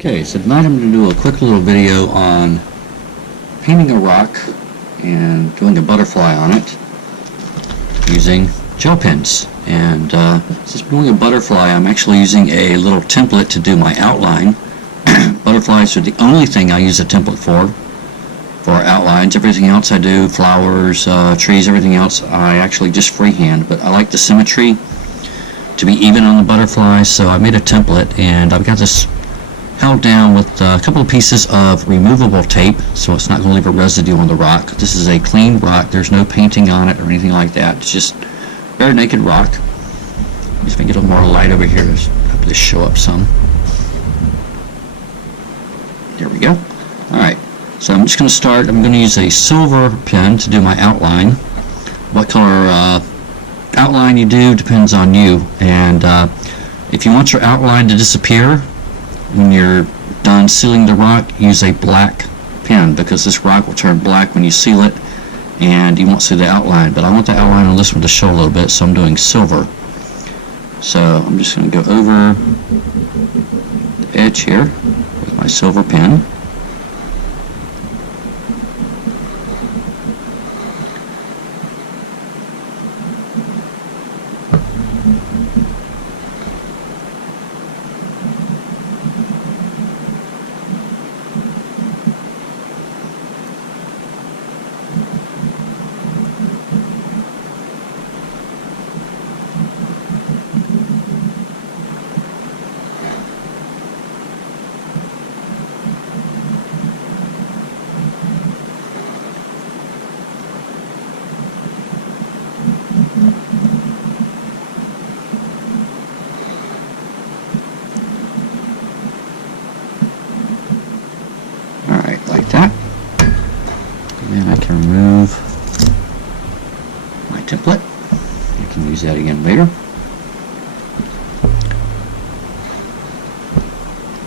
Okay, so tonight I'm going to do a quick little video on painting a rock and doing a butterfly on it using gel pens. And since I'm doing a butterfly, I'm actually using a little template to do my outline. Butterflies are the only thing I use a template for outlines. Everything else I do, flowers, trees, everything else, I actually just freehand. But I like the symmetry to be even on the butterfly, so I made a template, and I've got this held down with a couple of pieces of removable tape so it's not going to leave a residue on the rock. This is a clean rock. There's no painting on it or anything like that. It's just very naked rock. Just make it a little more light over here to help this show up some. There we go. Alright, so I'm just going to start. I'm going to use a silver pen to do my outline. What color outline you do depends on you, and if you want your outline to disappear when you're done sealing the rock, use a black pen, because this rock will turn black when you seal it and you won't see the outline. But I want the outline on this one to show a little bit, so I'm doing silver. So I'm just going to go over the edge here with my silver pen. Alright, like that. And then I can remove my template. I can use that again later.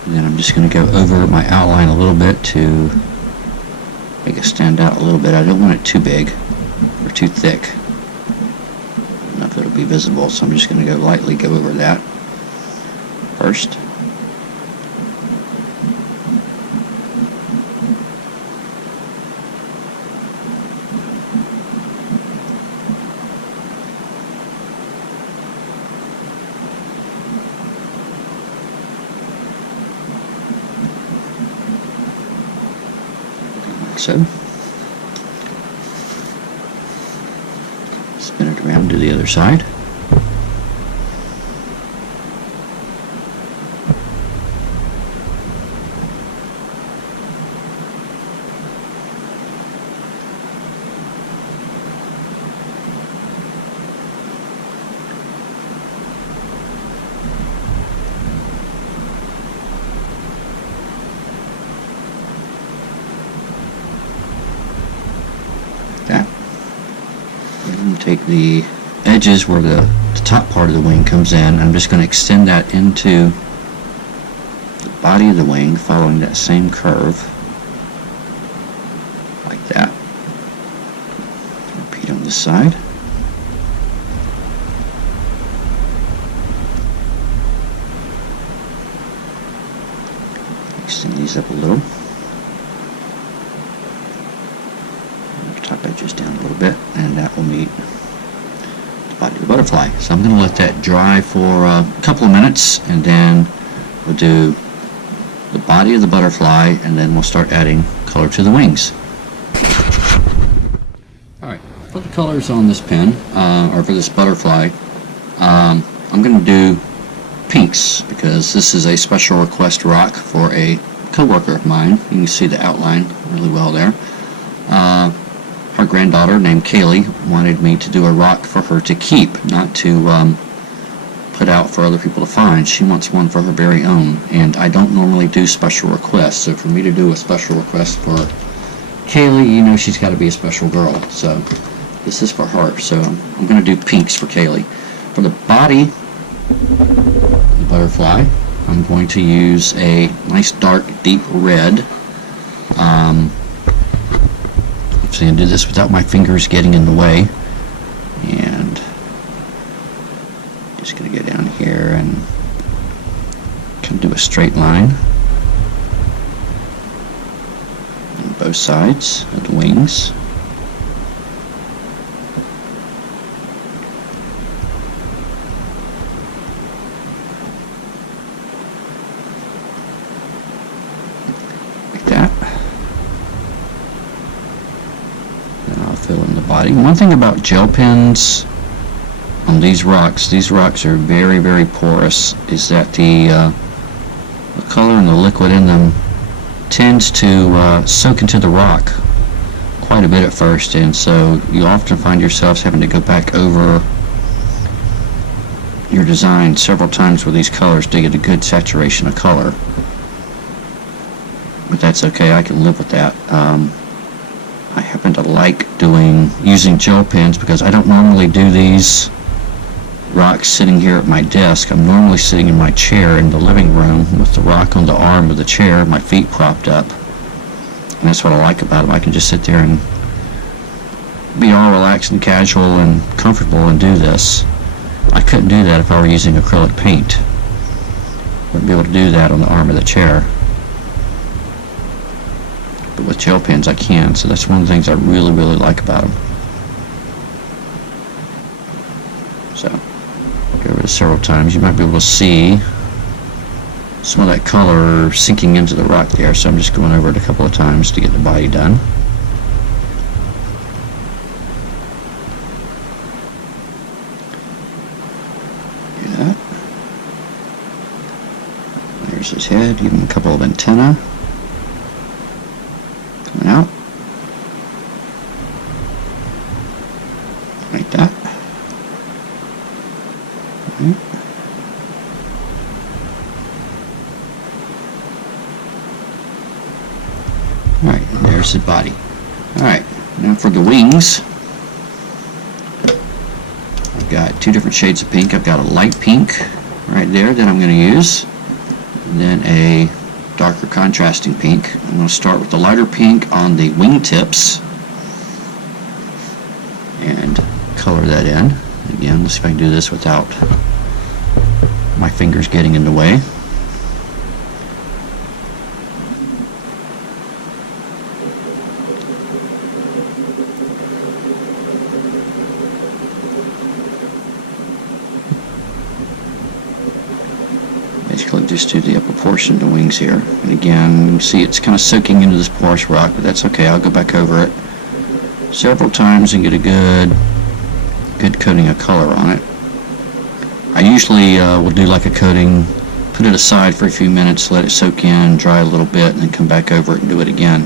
And then I'm just going to go over my outline a little bit to make it stand out a little bit. I don't want it too big or too thick. I don't know if it'll be visible, so I'm just going to lightly go over that first. So, spin it around to the other side. Take the edges where the top part of the wing comes in. I'm just going to extend that into the body of the wing, following that same curve, like that. Repeat on this side. Extend these up a little. Top edges down a little bit, and that will meet the body of the butterfly. So I'm going to let that dry for a couple of minutes, and then we'll do the body of the butterfly, and then we'll start adding color to the wings. Alright, for the colors on this pen, or for this butterfly, I'm going to do pinks, because this is a special request rock for a co-worker of mine. You can see the outline really well there. Her granddaughter, named Kaylee, wanted me to do a rock for her to keep, not to put out for other people to find. She wants one for her very own, and I don't normally do special requests, so for me to do a special request for Kaylee, you know she's got to be a special girl, so this is for her. So I'm going to do pinks for Kaylee. For the body of the butterfly, I'm going to use a nice dark deep red. So I'm going to do this without my fingers getting in the way, and just going to go down here and come to a straight line. both sides of the wings. Like that. Then I'll fill in the body. One thing about gel pens on these rocks are very, very porous, is that the color and the liquid in them tends to soak into the rock quite a bit at first, and so you often find yourselves having to go back over your design several times with these colors to get a good saturation of color. But that's okay, I can live with that. I happen to like using gel pens because I don't normally do these rocks sitting here at my desk. I'm normally sitting in my chair in the living room with the rock on the arm of the chair, my feet propped up. And that's what I like about them. I can just sit there and be all relaxed and casual and comfortable and do this. I couldn't do that if I were using acrylic paint. I wouldn't be able to do that on the arm of the chair. But with gel pens I can, so that's one of the things I really, really like about them. So, go over this several times. You might be able to see some of that color sinking into the rock there, so I'm just going over it a couple of times to get the body done. Do that. There's his head, give him a couple of antennae coming out. Like that. Alright, and there's his body. Alright, now for the wings, I've got two different shades of pink. I've got a light pink right there that I'm going to use, and then a darker contrasting pink. I'm going to start with the lighter pink on the wing tips and color that in. Again, let's see if I can do this without my fingers getting in the way. Basically just do the upper portion of the wings here. And again, you can see it's kind of soaking into this porous rock, but that's okay. I'll go back over it several times and get a good coating of color on it. I usually will do like a coating, put it aside for a few minutes, let it soak in, dry a little bit, and then come back over it and do it again.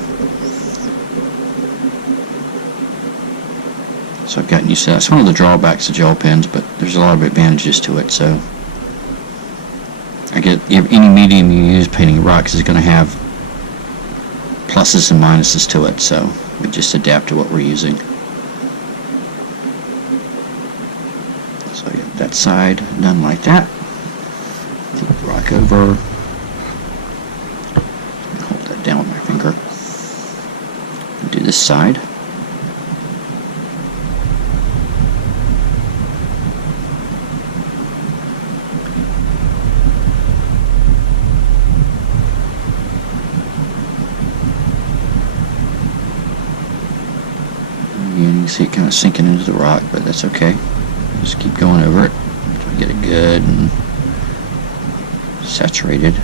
So I've gotten used to that. It's one of the drawbacks of gel pens, but there's a lot of advantages to it. So I get any medium you use painting rocks is going to have pluses and minuses to it, so we just adapt to what we're using. So yeah, that side done like that. Flip the rock over. Hold that down with my finger. Do this side. Again, you can see it kind of sinking into the rock, but that's okay. Just keep going over it until we get it good and saturated.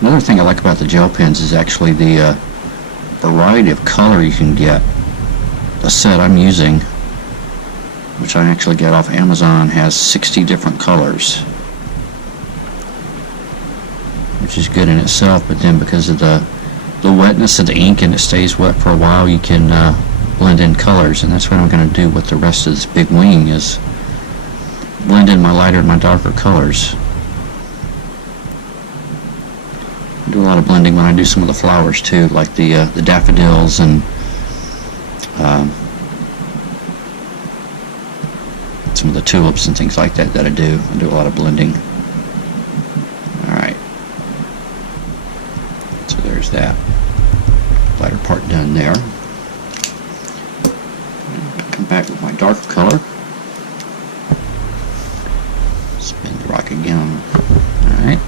Another thing I like about the gel pens is actually the variety of color you can get. The set I'm using, which I actually get off Amazon, has 60 different colors, which is good in itself, but then because of the wetness of the ink and it stays wet for a while, you can blend in colors, and that's what I'm going to do with the rest of this big wing, is blend in my lighter and my darker colors. I do a lot of blending when I do some of the flowers too, like the daffodils and some of the tulips and things like that I do. I do a lot of blending. There's that lighter part done there. Come back with my darker color. Spin the rock again. Alright.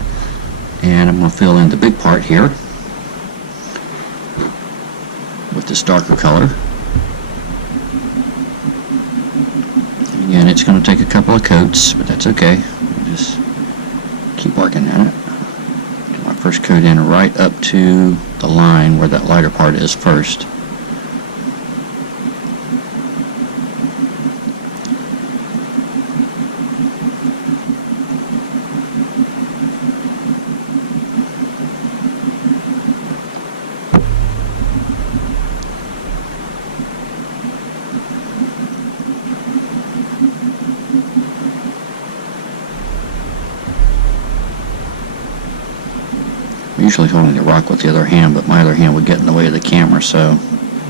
And I'm going to fill in the big part here with this darker color. Again, it's going to take a couple of coats, but that's okay. Just keep working at it. Get my first coat in right up to the line where that lighter part is first. I'm usually holding the rock with the other hand, but my other hand would get in the way of the camera, so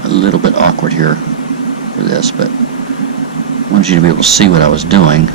a little bit awkward here for this, but I wanted you to be able to see what I was doing.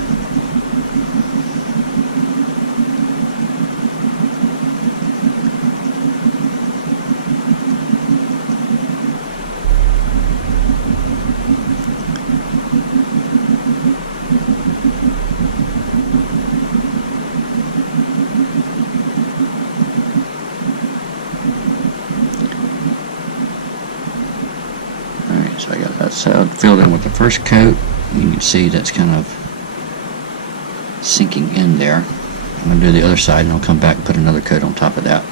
So I got that side filled in with the first coat. You can see that's kind of sinking in there. I'm going to do the other side and I'll come back and put another coat on top of that.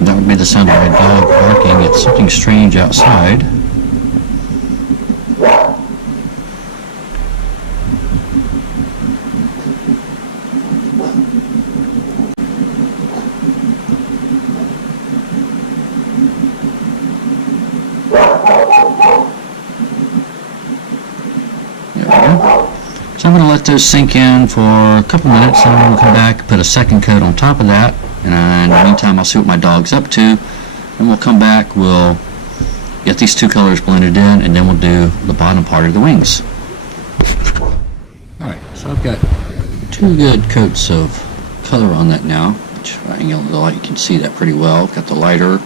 That would be the sound of my dog barking. It's something strange outside. There we go. So I'm going to let those sink in for a couple minutes, and I'm going to come back and put a second coat on top of that. And in the meantime, I'll see what my dog's up to, and we'll come back, we'll get these two colors blended in, and then we'll do the bottom part of the wings. Alright, so I've got two good coats of color on that now, which right in the light you can see that pretty well. I've got the lighter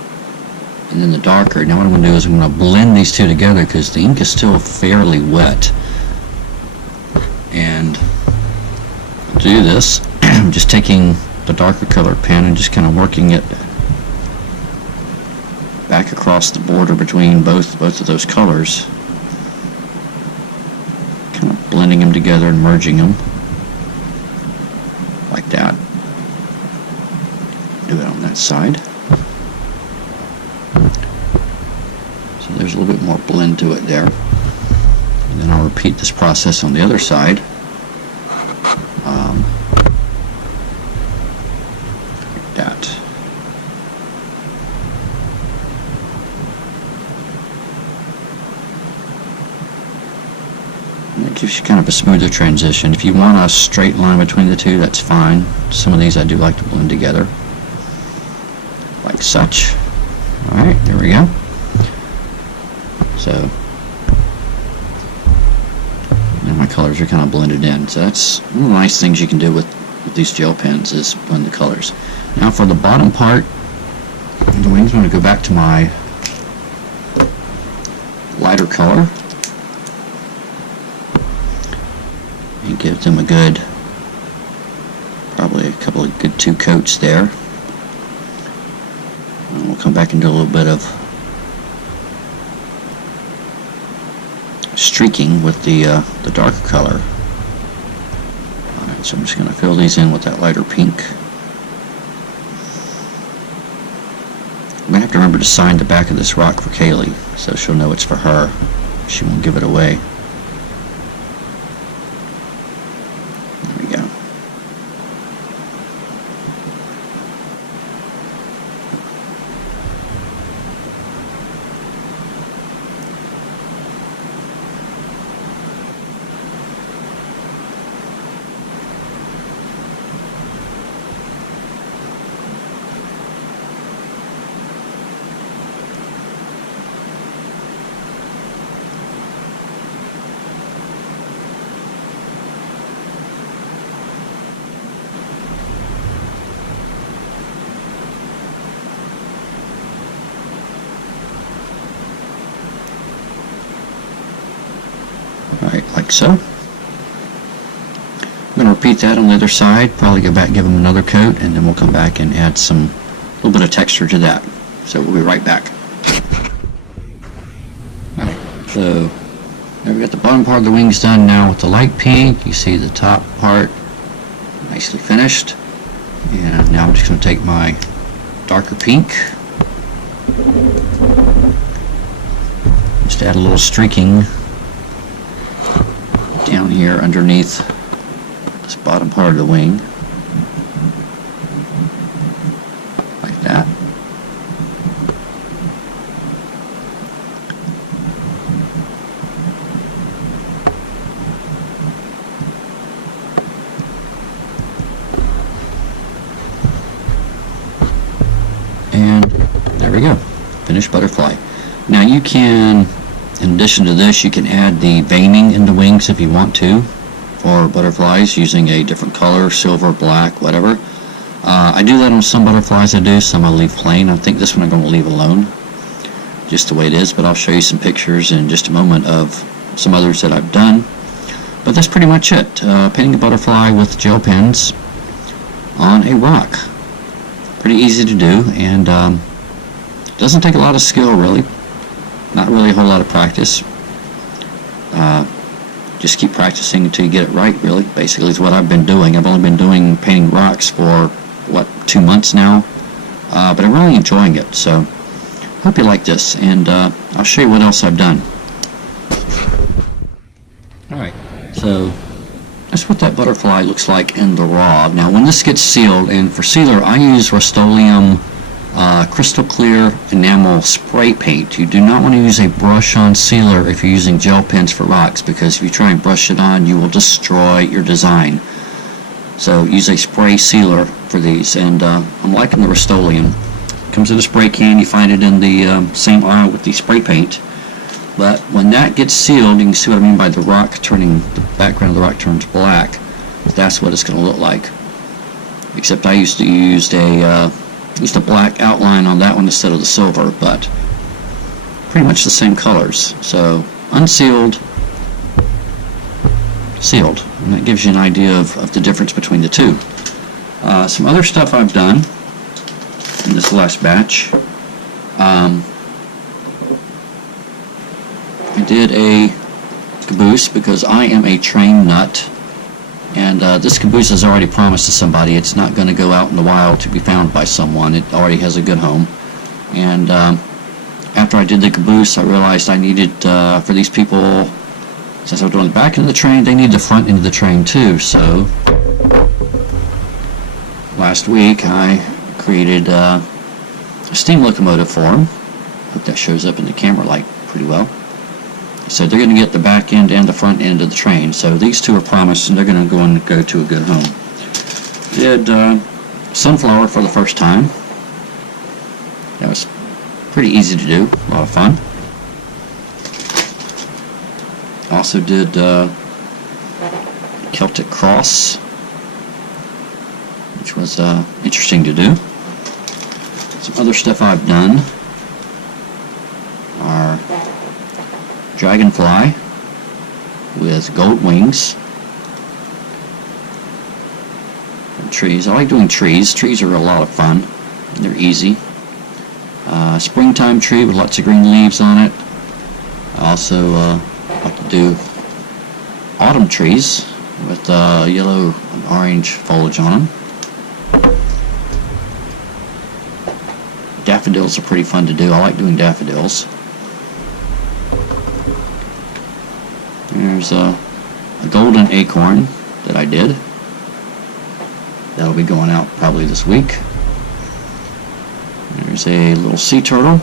and then the darker. Now what I'm going to do is I'm going to blend these two together because the ink is still fairly wet. And to do this, I'm just taking the darker color pen and just kind of working it back across the border between both of those colors, kind of blending them together and merging them like that. Do it on that side. So there's a little bit more blend to it there, and then I'll repeat this process on the other side. It gives you kind of a smoother transition. If you want a straight line between the two, that's fine. Some of these I do like to blend together, like such. Alright, there we go. So, now my colors are kind of blended in. So that's one of the nice things you can do with these gel pens is blend the colors. Now for the bottom part, the wings, I'm going to go back to my lighter color. And give them a good, probably a couple of good two coats there. And we'll come back and do a little bit of streaking with the darker color. Alright, so I'm just going to fill these in with that lighter pink. I'm going to have to remember to sign the back of this rock for Kaylee, so she'll know it's for her. She won't give it away. There we go. Alright, like so. I'm going to repeat that on the other side, probably go back and give them another coat, and then we'll come back and add a little bit of texture to that. So we'll be right back. Alright, so now we've got the bottom part of the wings done now with the light pink. You see the top part nicely finished. And now I'm just going to take my darker pink, just add a little streaking down here underneath this bottom part of the wing, like that. And there we go, finished butterfly. Now you can, in addition to this, you can add the veining in the wings if you want to for butterflies using a different color, silver, black, whatever. I do that on some butterflies. I do some I leave plain. I think this one I'm going to leave alone just the way it is, but I'll show you some pictures in just a moment of some others that I've done. But that's pretty much it. Painting a butterfly with gel pens on a rock. Pretty easy to do, and doesn't take a lot of skill really. Not really a whole lot of practice. Just keep practicing until you get it right, really. Basically is what I've been doing. I've only been painting rocks for, 2 months now. But I'm really enjoying it, so hope you like this, and I'll show you what else I've done. Alright, so that's what that butterfly looks like in the raw. Now when this gets sealed, and for sealer I use Rustoleum Crystal Clear Enamel spray paint. You do not want to use a brush on sealer if you're using gel pens for rocks, because if you try and brush it on, you will destroy your design. So use a spray sealer for these, and I'm liking the Rustoleum. Comes in a spray can. You find it in the same aisle with the spray paint. But when that gets sealed, you can see what I mean by the rock turning, the background of the rock turns black. That's what it's going to look like. Except I used to use a black outline on that one instead of the silver, but pretty much the same colors. So unsealed, sealed, and that gives you an idea of the difference between the two. Some other stuff I've done in this last batch. I did a caboose because I am a train nut. And this caboose is already promised to somebody. It's not going to go out in the wild to be found by someone. It already has a good home. And after I did the caboose, I realized I needed, for these people, since I was doing the back end of the train, they need the front end of the train too. So last week I created a steam locomotive for them. Hope that shows up in the camera light pretty well. So they're going to get the back end and the front end of the train. So these two are promised, and they're going to go to a good home. Did sunflower for the first time. That was pretty easy to do, a lot of fun. Also did Celtic cross, which was interesting to do. Some other stuff I've done are dragonfly with gold wings and trees. I like doing trees. Trees are a lot of fun. They're easy. Springtime tree with lots of green leaves on it. I also like to do autumn trees with yellow and orange foliage on them. Daffodils are pretty fun to do. I like doing daffodils. There's a golden acorn that I did. That'll be going out probably this week. There's a little sea turtle.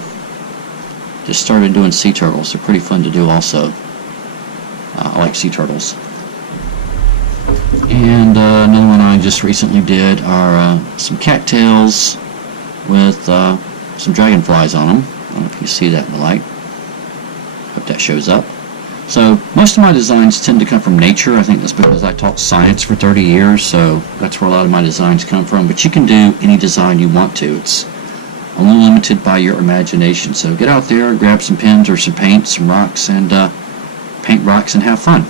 Just started doing sea turtles. They're pretty fun to do also. I like sea turtles. And another one I just recently did are some cattails with some dragonflies on them. I don't know if you see that in the light. Hope that shows up. So most of my designs tend to come from nature. I think that's because I taught science for 30 years, so that's where a lot of my designs come from. But you can do any design you want to. It's only limited by your imagination. So get out there, grab some pens or some paint, some rocks, and paint rocks and have fun.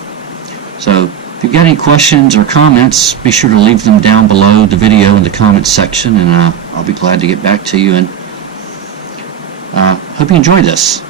So if you've got any questions or comments, be sure to leave them down below the video in the comments section, and I'll be glad to get back to you. And hope you enjoyed this.